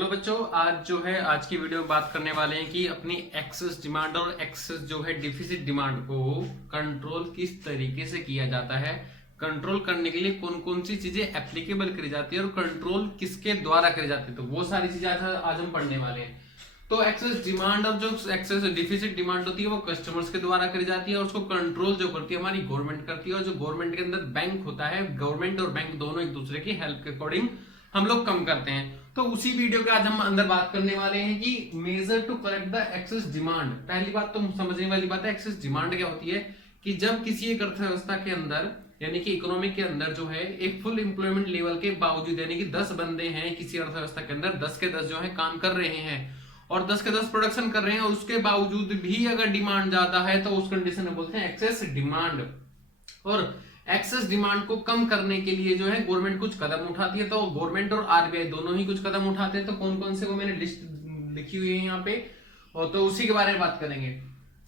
Hello बच्चों, आज की वीडियो में बात करने वाले हैं कि अपनी एक्सेस डिमांड और एक्सेस डिफिसिट डिमांड को कंट्रोल किस तरीके से किया जाता है। कंट्रोल करने के लिए कौन कौन सी चीजें एप्लीकेबल करी जाती है और कंट्रोल किसके द्वारा करी जाती है, तो वो सारी चीजें आज हम पढ़ने वाले हैं। तो एक्सेस डिमांड और जो एक्सेस डिफिसिट डिमांड होती है वो कस्टमर्स के द्वारा करी जाती है और उसको कंट्रोल जो करती है हमारी गवर्नमेंट करती है। और जो गवर्नमेंट के अंदर बैंक होता है, गवर्नमेंट और बैंक दोनों एक दूसरे की हेल्प के अकॉर्डिंग हम लोग कम करते हैं। तो उसी वीडियो के आज हम अंदर बात करने वाले हैं कि measure to correct the excess demand. पहली बात तो समझने वाली बात है, एक्सेस डिमांड क्या होती है कि जब किसी एक अर्थव्यवस्था के अंदर यानी कि इकोनॉमी के अंदर जो है एक फुल एम्प्लॉयमेंट लेवल के बावजूद यानी कि 10 बंदे हैं किसी अर्थव्यवस्था के अंदर, 10 के 10 जो है काम कर रहे हैं और 10 के 10 प्रोडक्शन कर रहे हैं और उसके बावजूद भी अगर डिमांड ज्यादा है तो उस कंडीशन में बोलते हैं एक्सेस डिमांड। और एक्सेस डिमांड को कम करने के लिए जो है गवर्नमेंट कुछ कदम उठाती है। तो गवर्नमेंट और आरबीआई दोनों ही कुछ कदम उठाते हैं। तो कौन कौन से वो मैंने लिस्ट लिखी हुई है यहाँ पे, और तो उसी के बारे में बात करेंगे।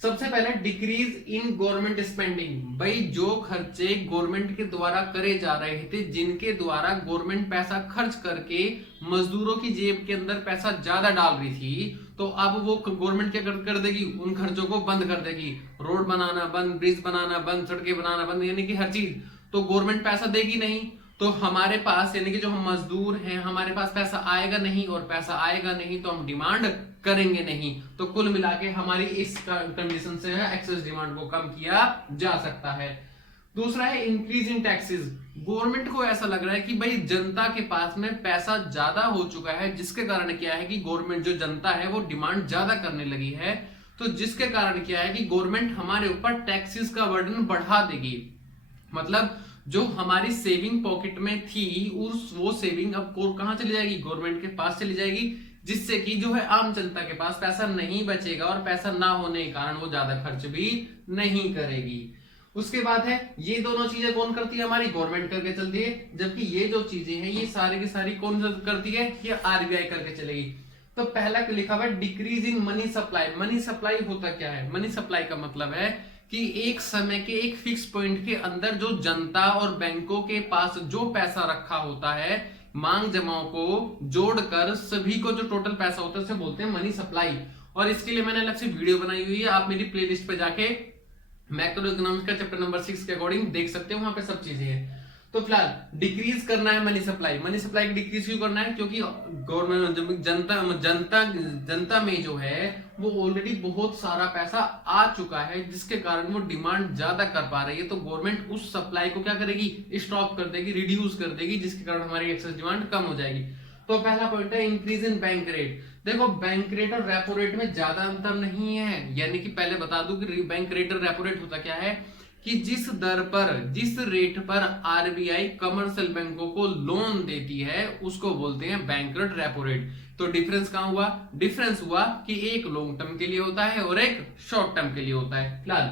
सबसे पहले डिक्रीज इन गवर्नमेंट स्पेंडिंग। भाई जो खर्चे गवर्नमेंट के द्वारा करे जा रहे थे, जिनके द्वारा गवर्नमेंट पैसा खर्च करके मजदूरों की जेब के अंदर पैसा ज्यादा डाल रही थी, तो अब वो गवर्नमेंट क्या कर देगी, उन खर्चों को बंद कर देगी। रोड बनाना बंद, ब्रिज बनाना बंद, सड़कें बनाना बंद, यानी कि हर चीज। तो गवर्नमेंट पैसा देगी नहीं तो हमारे पास यानी कि जो हम मजदूर हैं हमारे पास पैसा आएगा नहीं, और पैसा आएगा नहीं तो हम डिमांड करेंगे नहीं। तो कुल मिला के हमारी इस कंडीशन से एक्सेस डिमांड को कम किया जा सकता है। दूसरा है इंक्रीज इन टैक्सेस। गवर्नमेंट को ऐसा लग रहा है कि भाई जनता के पास में पैसा ज्यादा हो चुका है, जिसके कारण क्या है कि गवर्नमेंट जो जनता है वो डिमांड ज्यादा करने लगी है। तो जिसके कारण क्या है कि गवर्नमेंट हमारे ऊपर टैक्सेस का बर्डन बढ़ा देगी। मतलब जो हमारी सेविंग पॉकेट में थी वो सेविंग अब कहां चली जाएगी, गवर्नमेंट के पास चली जाएगी, जिससे कि जो है आम जनता के पास पैसा नहीं बचेगा और पैसा ना होने के कारण वो ज्यादा खर्च भी नहीं करेगी। उसके बाद है ये दोनों चीजें कौन करती है, हमारी गवर्नमेंट करके चलती है, जबकि ये जो चीजें हैं ये सारी की सारी कौन करती है, ये आरबीआई करके चलेगी। तो पहला लिखा हुआ है decrease in money supply. Money supply होता क्या है, मनी सप्लाई का मतलब है कि एक समय के एक फिक्स पॉइंट के अंदर जो जनता और बैंकों के पास जो पैसा रखा होता है, मांग जमाओं को जोड़कर सभी को जो टोटल पैसा होता है उसे बोलते हैं मनी सप्लाई। और इसके लिए मैंने अलग से वीडियो बनाई हुई है, आप मेरी प्लेलिस्ट पे जाके मैक्रो इकोनॉमिक्स का चैप्टर नंबर 6 के अकॉर्डिंग देख सकते हो, वहां पे सब चीजें हैं। तो फिलहाल डिक्रीज करना है money supply. Money supply decrease क्यों करना है, क्योंकि गवर्नमेंट जनता में जो है वो ऑलरेडी बहुत सारा पैसा आ चुका है, जिसके कारण वो डिमांड ज्यादा कर पा रही है। तो गवर्नमेंट उस सप्लाई को क्या करेगी, स्टॉप कर देगी, रिड्यूस कर देगी, जिसके कारण हमारी एक्सेस डिमांड कम हो जाएगी। तो पहला पॉइंट है इंक्रीज इन बैंक रेट। देखो बैंक रेट और रेपो रेट में ज्यादा अंतर नहीं है, यानी कि पहले बता दूं कि बैंक रेट और रेपो रेट होता क्या है कि जिस रेट पर आरबीआई कमर्शियल बैंकों को लोन देती है उसको बोलते हैं बैंक रेट, रेपो रेट। तो डिफरेंस कहां हुआ, डिफरेंस हुआ कि एक लॉन्ग टर्म के लिए होता है और एक शॉर्ट टर्म के लिए होता है। फिलहाल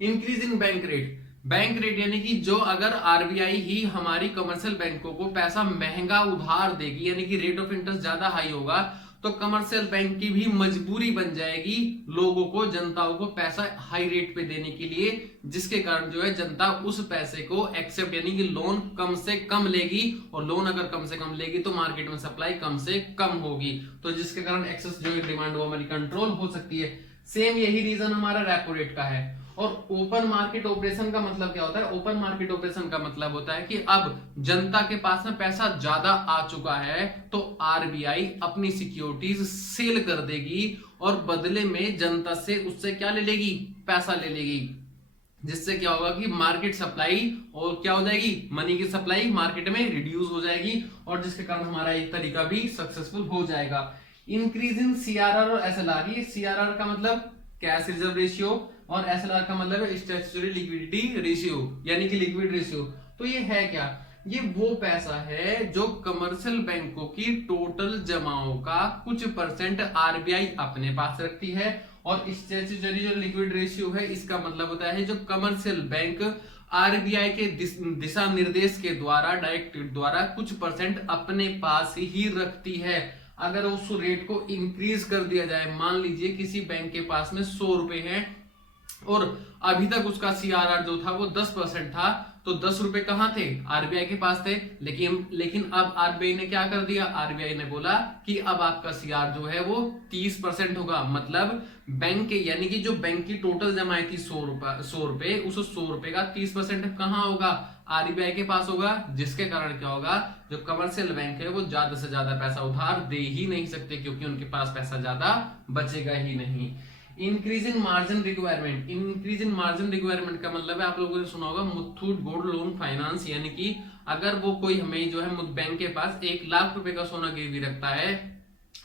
increase in bank rate. Bank rate यानी कि जो अगर आरबीआई ही हमारी कमर्शियल बैंकों को पैसा महंगा उधार देगी, यानी कि रेट ऑफ इंटरेस्ट ज्यादा हाई होगा, तो कमर्शियल बैंक की भी मजबूरी बन जाएगी लोगों को, जनताओं को पैसा हाई रेट पे देने के लिए, जिसके कारण जो है जनता उस पैसे को एक्सेप्ट यानी कि लोन कम से कम लेगी, और लोन अगर कम से कम लेगी तो मार्केट में सप्लाई कम से कम होगी, तो जिसके कारण एक्सेस जो डिमांड वो हमारी कंट्रोल हो सकती है। सेम यही रीजन हमारा रेपो रेट का है। और ओपन मार्केट ऑपरेशन का मतलब क्या होता है, ओपन मार्केट ऑपरेशन का मतलब होता है कि अब जनता के पास में पैसा ज्यादा आ चुका है तो आरबीआई अपनी सिक्योरिटीज सेल कर देगी और बदले में जनता से उससे क्या ले लेगी, पैसा ले लेगी, जिससे क्या होगा कि मार्केट सप्लाई और क्या हो जाएगी, मनी की सप्लाई मार्केट में रिड्यूस हो जाएगी, और जिसके कारण हमारा एक तरीका भी सक्सेसफुल हो जाएगा। इंक्रीज इन सीआरआर और एसएलआर। ये सीआरआर का मतलब कैश रिजर्व रेशियो और एसएलआर का मतलब है स्टैट्यूटरी लिक्विडिटी रेशियो, यानी कि लिक्विड रेशियो। तो ये है क्या, ये वो पैसा है जो कमर्शियल बैंकों की टोटल जमाओं का कुछ परसेंट आरबीआई अपने पास रखती है, और स्टैट्यूटरी जो लिक्विड रेशियो है इसका मतलब होता है जो कमर्शियल बैंक आरबीआई के दिशा निर्देश के द्वारा डायरेक्ट द्वारा कुछ परसेंट अपने पास ही रखती है। अगर उस रेट को इंक्रीज कर दिया जाए, मान लीजिए किसी बैंक के पास में 100 रुपए हैं और अभी तक उसका सीआरआर जो था वो 10% था, तो 10 रुपए कहां थे, आरबीआई के पास थे। लेकिन अब आरबीआई ने क्या कर दिया, आरबीआई ने बोला कि अब आपका सीआर जो है वो 30% होगा। मतलब बैंक के, यानी कि जो बैंक की टोटल जमाई थी 100 रुपए, उस 100 रुपए का 30% कहां होगा, आरबीआई के पास होगा। जिसके कारण क्या होगा, जो कमर्शियल बैंक है वो ज्यादा से ज्यादा पैसा उधार दे ही नहीं सकते, क्योंकि उनके पास पैसा ज्यादा बचेगा ही नहीं। Increase in margin requirement, increase in margin requirement का मतलब है, आप लोगों ने सुना होगा मुथूट गोल्ड लोन फाइनेंस, यानी कि अगर वो कोई हमें जो है बैंक के पास 1 लाख रुपए का सोना गिरवी रखता है,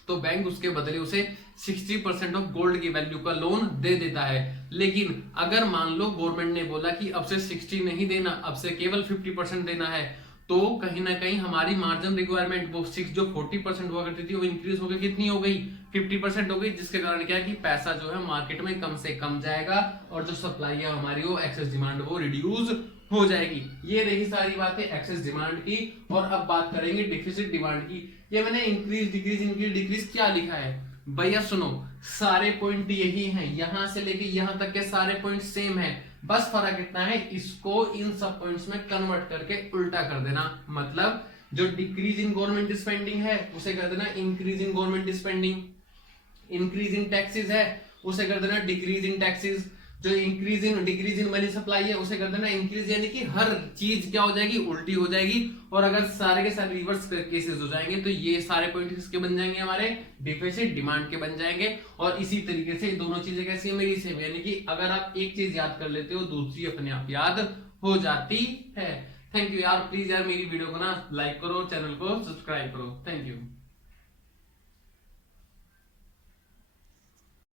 तो बैंक उसके बदले उसे 60% ऑफ गोल्ड की वैल्यू का लोन दे देता है। लेकिन अगर मान लो गवर्नमेंट ने बोला कि अब से 60 नहीं देना, अब से केवल 50% देना है, तो कहीं ना कहीं हमारी मार्जिन रिक्वायरमेंट वो 40% हुआ करती थी, वो इंक्रीज हो गई, कितनी हो गई, 50% हो गई। जिसके कारण क्या है कि पैसा जो है मार्केट में कम से कम जाएगा, और जो सप्लाई है हमारी वो एक्सेस डिमांड वो रिड्यूस हो जाएगी। ये रही सारी बातें एक्सेस डिमांड की। और अब बात करेंगे डिफिसिट डिमांड की। ये मैंने इंक्रीज डिक्रीज क्या लिखा है भैया, सुनो, सारे पॉइंट यही हैं, यहां से लेके यहां तक के सारे पॉइंट सेम है। बस फर्क इतना है, इसको इन सब पॉइंट्स में कन्वर्ट करके उल्टा कर देना। मतलब जो डिक्रीज इन गवर्नमेंट स्पेंडिंग है उसे कर देना increase in government spending, increase in taxes है उसे कर देना डिक्रीज इन टैक्सेस, जो डिक्रीज इन मनी सप्लाई है उसे कर देना इंक्रीज, यानी कि हर चीज क्या हो जाएगी, उल्टी हो जाएगी। और अगर सारे के सारे रिवर्स केसेस हो जाएंगे तो ये सारे पॉइंट किसके बन जाएंगे, हमारे डिफिसिट डिमांड के बन जाएंगे। और इसी तरीके से दोनों चीजें कैसी है, मेरी सेम, यानी कि अगर आप एक चीज याद कर लेते हो दूसरी अपने आप याद हो जाती है। थैंक यू यार, प्लीज यार मेरी वीडियो को ना लाइक करो, चैनल को सब्सक्राइब करो। Thank you.